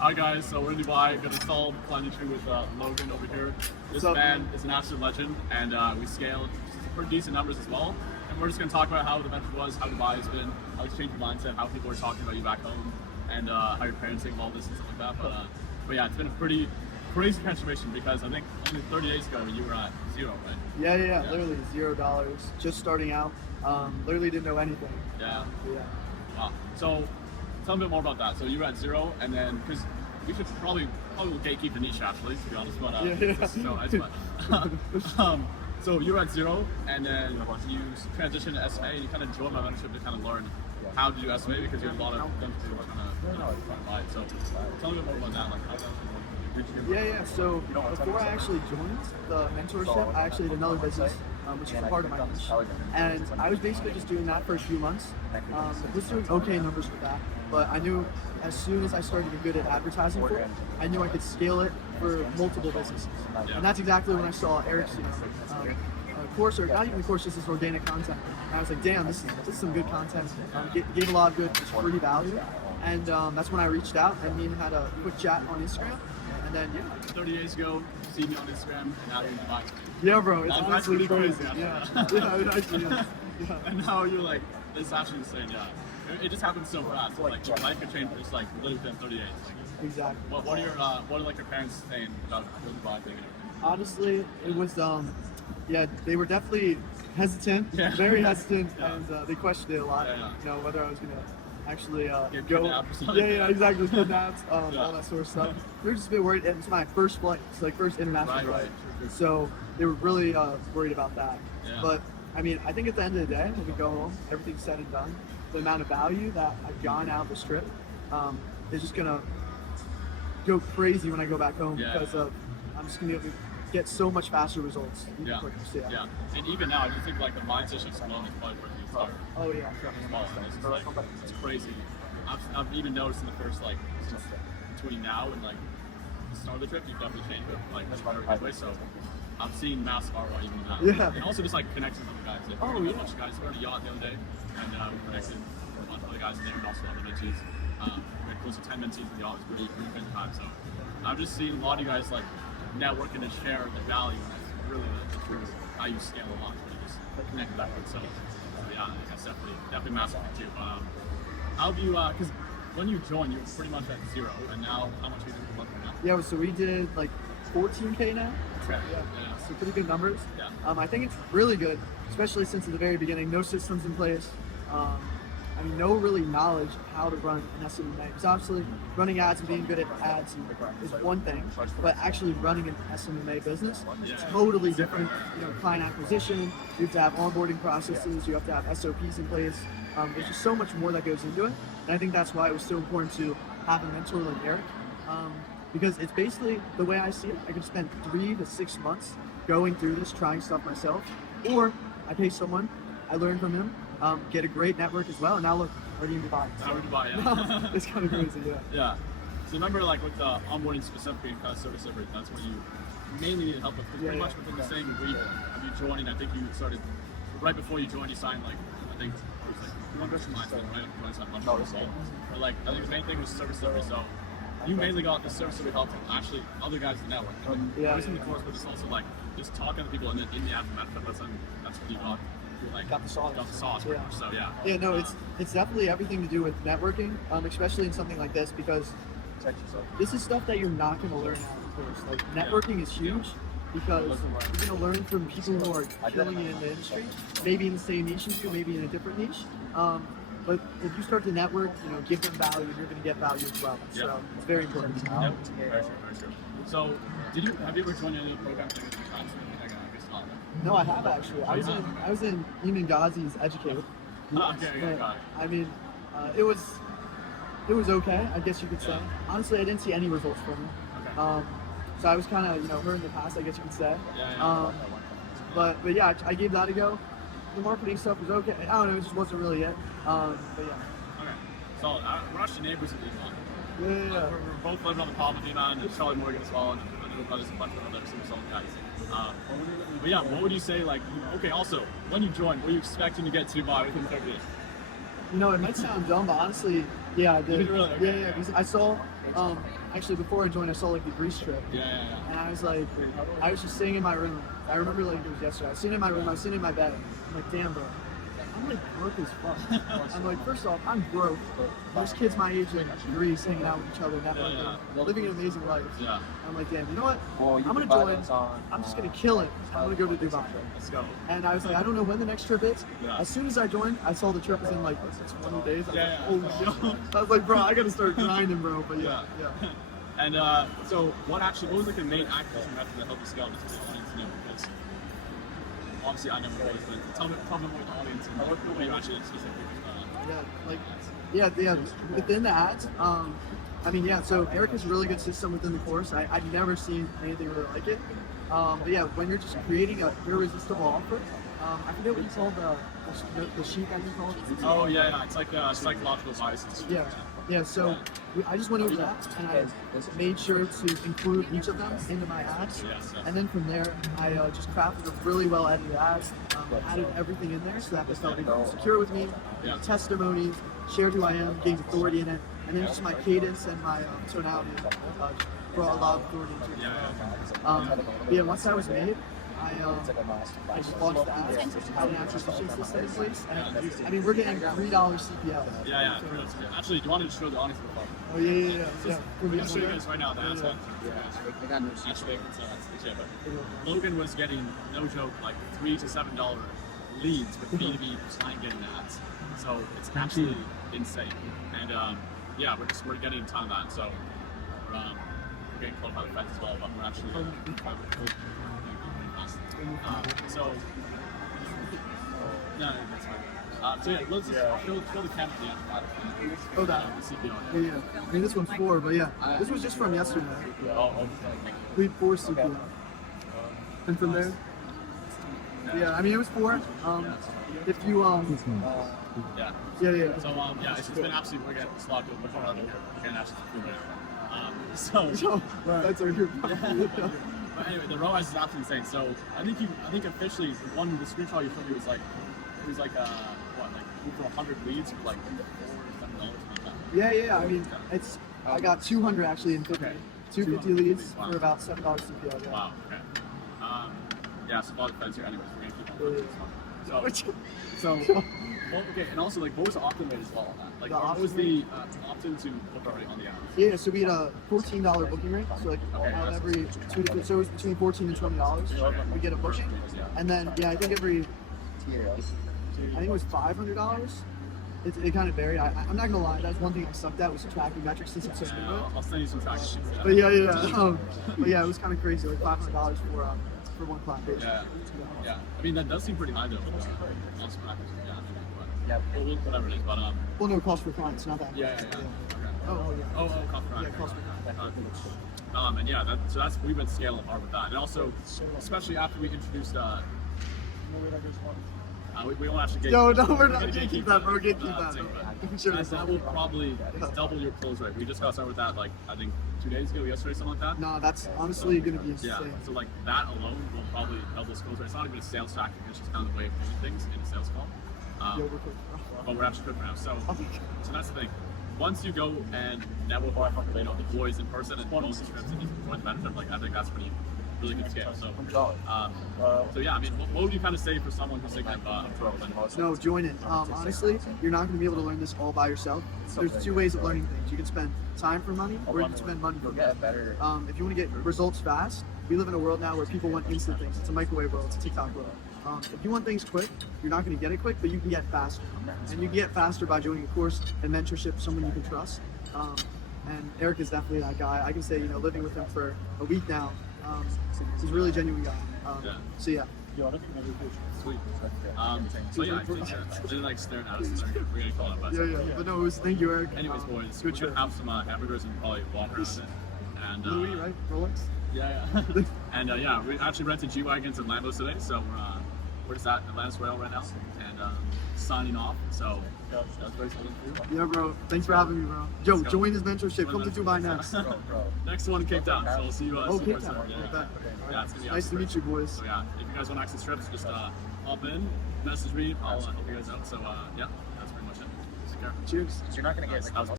Hi guys, so we're in Dubai, gonna install climbing tree with Logan over here. This man is an absolute legend, and we scaled pretty decent numbers as well. And we're just gonna talk about how the venture was, how Dubai has been, how it's changed your mindset, how people are talking about you back home, and how your parents think of all this and stuff like that. But yeah, it's been a pretty crazy transformation because I think only 30 days ago you were at zero, right? Yeah, literally $0, just starting out. Literally didn't know anything. Yeah. Yeah. Wow. So tell me a bit more about that. So you were at zero, and then because we should probably gatekeep the niche actually, to be honest. But so you were at zero, and then you transitioned to SMA, and you kind of joined my mentorship to kind of learn how to do SMA because you had a lot of things to kind of front. So tell me a bit more about that. Like how that. Yeah. So before I actually joined the mentorship, I actually had another business, which is a part of my niche. And I was basically just doing that for a few months. Was doing okay numbers with that, but I knew as soon as I started to get good at advertising for it, I knew I could scale it for multiple businesses. And that's exactly when I saw Eric's course, or not even a course, just this organic content. And I was like, damn, this is some good content. Gave a lot of good free value. And that's when I reached out, and me and had a quick chat on Instagram. And then, 30 days ago, you see me on Instagram, and now you're in Dubai. Yeah, bro, it's that's honestly pretty crazy. crazy. Yeah, it actually is. Yeah. And now you're like, this is actually insane, yeah. It just happened so fast. Like, your life could change just like literally within 30 days. Exactly. What are like your parents saying about the Dubai thing? Honestly, it was, they were definitely hesitant, very hesitant, and they questioned it a lot. You know, whether I was gonna actually go. Yeah, exactly. Kidnapped, all that sort of stuff. They were just a bit worried. It's my first flight. It's like first international flight. So they were really worried about that. Yeah. But I mean, I think at the end of the day, when we go home, everything's said and done. The amount of value that I've gotten out of this trip is just gonna go crazy when I go back home because I'm just gonna be able to get so much faster results. Yeah. And even now, I just think like the mindset shift alone is probably where you start. Oh yeah. It's crazy. I've even noticed in the first like between now and like the start of the trip, you've definitely changed it. Like that's very good way. So I'm seeing massive ROI even now. Yeah. And also just like connecting with other guys. Like, a bunch of guys. We were on a yacht the other day, and we connected with a bunch of other guys in there, and also other mentees. We had close to 10 mentees in the yacht. It was really good time. So I've just seen a lot of you guys like networking and share the value, and that's really the truth. How you scale a lot, you just connect that with. So yeah, I think that's definitely massive too. How have you? Because when you joined, you were pretty much at zero, and now how much are you doing now? Yeah, so we did like 14K now. Okay. Yeah. So pretty good numbers. Yeah. I think it's really good, especially since at the very beginning, no systems in place. I mean, no really knowledge of how to run an SMMA. Because obviously, running ads and being good at ads is one thing, but actually running an SMMA business is totally different. You know, client acquisition, you have to have onboarding processes, you have to have SOPs in place. There's just so much more that goes into it. And I think that's why it was so important to have a mentor like Eric. Because it's basically, the way I see it, I could spend 3 to 6 months going through this, trying stuff myself, or I pay someone, I learn from him, get a great network as well, and now look, already in Dubai. Yeah. It's kind of crazy, Yeah. So remember, like with the onboarding specifically in service server, that's what you mainly needed help with. Because pretty much within the same week of you joining, I think you started, right before you joined, you signed like, I think it was like membership mindset, right? But like, I think the main thing was service server, so you mainly got the service server help from actually other guys in the network. I was in the course, but it's also like just talking to people in the aftermath. That's what you got. Like got the sauce. Pretty much. So yeah. Yeah, no, it's definitely everything to do with networking, especially in something like this, because this is stuff that you're not going to learn out of the course. Like networking is huge because you're going to learn from people who are killing it in the industry, maybe in the same niche as you, maybe in a different niche. But if you start to network, give them value, you're going to get value as well. So it's very important. Yep. Very true. So have you ever joined any of the programs like this times? No, I have actually. I was in Eamon Ghazi's Educate. Okay, got it. I mean, it was okay, I guess you could say. Honestly, I didn't see any results from it. Okay. So I was kind of, hurt in the past, I guess you could say. Yeah. But yeah, I gave that a go. The marketing stuff was okay. I don't know, it just wasn't really it. But yeah. Okay. So we're actually neighbors with Iman. Yeah. We're both living on the palm of Iman and Charlie Morgan as well, and there's a bunch of other super solid guys. But yeah, what would you say, like, okay, also, when you joined, were you expecting to get to Dubai within 30 days? It might sound dumb, but honestly, yeah, I did. Really? Okay. Yeah, because I saw, I actually before I joined, I saw like the Greece trip. Yeah. And I was like, I was just sitting in my room. I remember like it was yesterday. I was sitting in my room. I was sitting in my bed. I'm like, damn, bro. I'm like broke as fuck. I'm like, first off, I'm broke. There's kids my age in Greece hanging out with each other, networking, living an amazing life. Yeah. I'm like, damn, you know what? I'm gonna join. I'm just gonna kill it. I'm gonna go to Dubai. Let's go. And I was like, I don't know when the next trip is. Yeah. As soon as I joined, I saw the trip was in like 20 days. I was Yeah. like, holy shit. I was like, bro, I gotta start grinding, bro. But yeah. And so, what was like the main acquisition method that helped you scale this to the audience? You know, because obviously I know what it is, but tell me more about the audience and what you actually specifically. Within the ads, I mean, yeah. So Eric has a really good system within the course. I've never seen anything really like it. But yeah, when you're just creating a irresistible offer, I forget what you call the sheet that you call it. Oh yeah, it's like psychological biases. Yeah. So I just went over that and I made sure to include each of them into my ads. And then from there, I just crafted a really well edited ads, added everything in there so that they felt secure with me, testimonies, shared who I am, gained authority in it, and then just my cadence and my tonality brought a lot of authority into it. Yeah, once that was made, I just launched the ads, had an acquisition system in place, and I mean, we're getting $3 CPL. Yeah. Actually, do you want to just show the audience the phone? Oh yeah. I'm going to show you guys right now the ads. Actually, but Logan was getting, no joke, like $3 to $7 leads with B2B client getting ads. So it's actually insane. And we're getting a ton of that. So we're getting called by the feds as well, but we're actually so that's fine. So yeah, let's just show the camera at the end. Oh, that. The CPO. Yeah. I mean, this one's 4, but yeah, this was just from yesterday. We had 4 CPO. And from there, yeah, I mean, it was 4. If you Yeah. So it's been absolutely we're getting slogged with before other can actually prove it. So that's our group. But anyway, the ROAS is absolutely insane. So I think officially the screenshot you showed me was like over 100 leads for like $4 to $7 like that. Yeah. I mean, I got 200 actually in 50. 250 leads for about $7 CPL. Yeah. Wow. Okay. So follow the feds here. Anyways, we're gonna keep on. So okay, and also like, what was the opt-in rate as well on that? Like, what was the opt-in to book rate on the app? Yeah, so we had a $14 booking rate. So like out of every 2 to 3, so it was between $14 and $20. We get a booking, and then I think it was $500. It kind of varied. I'm not gonna lie, that's one thing I sucked at was tracking metrics since it's so new. I'll send you some tracking sheets. But it was kind of crazy, like $500 for one client base. Yeah. I mean, that does seem pretty high though. Awesome practice. Well, whatever it is, but well, no, cost per client, it's not that. Yeah. Okay. Oh, cost per client. Yeah, cost per client. And so that's we've been scaling hard with that, and also especially after we introduced. We won't actually get. No, we're not. Can't keep that, bro. Can't keep that. That will probably double your close rate. We just got started with that, like I think 2 days ago, yesterday, something like that. No, that's honestly gonna be insane. Yeah. So like that alone will probably double the close rate. It's not even a sales tactic. It's just kind of the way of doing things in a sales call. But we're actually good now. So that's the thing. Once you go and network with the boys in person and bonus scripts and you join the mentorship, like I think that's really good scale. So yeah, I mean, what would you kind of say for someone who's thinking of No, join it. Honestly, you're not going to be able to learn this all by yourself. There's 2 ways of learning things. You can spend time for money, or you can spend money for money. If you want to get results fast, we live in a world now where people want instant things. It's a microwave world. It's a TikTok world. If you want things quick, you're not going to get it quick, but you can get faster. And you can get faster by joining a course and mentorship, someone you can trust. And Eric is definitely that guy. I can say, living with him for a week now, he's a really genuine guy. So yeah. Sweet. So yeah, I think they're like staring at us. We're gonna call it. But no, thank you, Eric. Anyways, boys, we're gonna have some hamburgers and probably water around it. And Louis, right? Rolex. Yeah. And we actually rented G-Wagons and Lambos today, so we're just at Atlantis Rail right now and signing off. So that was very exciting. Yeah, bro. Thanks for having me, bro. Joe, join his mentorship. Come to Dubai next. Next one, Cape Town. So we'll see you. Cape Town. Yeah, it's gonna be nice to meet you, boys. So yeah, if you guys want access trips, just hop in, message me. I'll help you guys out. So yeah, that's pretty much it. Take care. Cheers. You're not gonna get